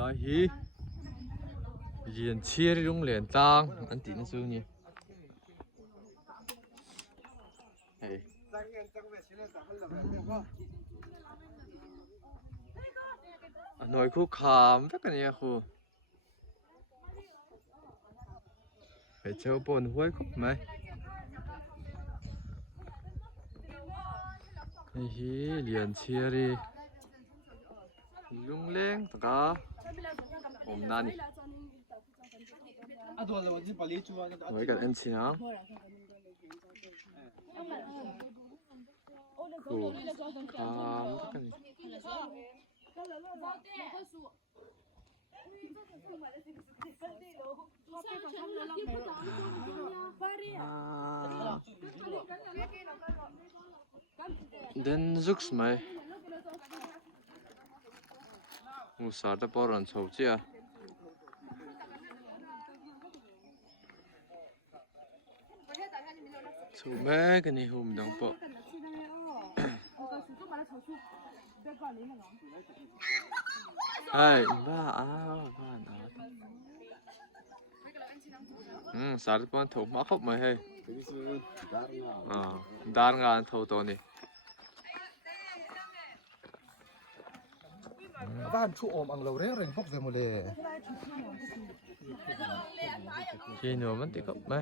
ลายฮีเรียนเชียร์โรงเรียนต่างอันตีนั่นซื้อนี่เฮ้ยหน่วยคู่ขามสักกันเนี่ยครูไปเจ้าปนห้วยครบไหมนี่เรียนเชียร์ดิลุงเล้งตะกาผมนั่นไว้กันเอ็นซีนะครูกันDen suchst mal. Muss da Bauern so ja. So mehr kann ich dann po. Hey, ba na. Sa da Bauern thâu mắc khóc mày hey. Đan ngàn thâu to nè. บ้านชูอมอังเราเร่งพกเซโมเล ที่หนูมันติดกับไหม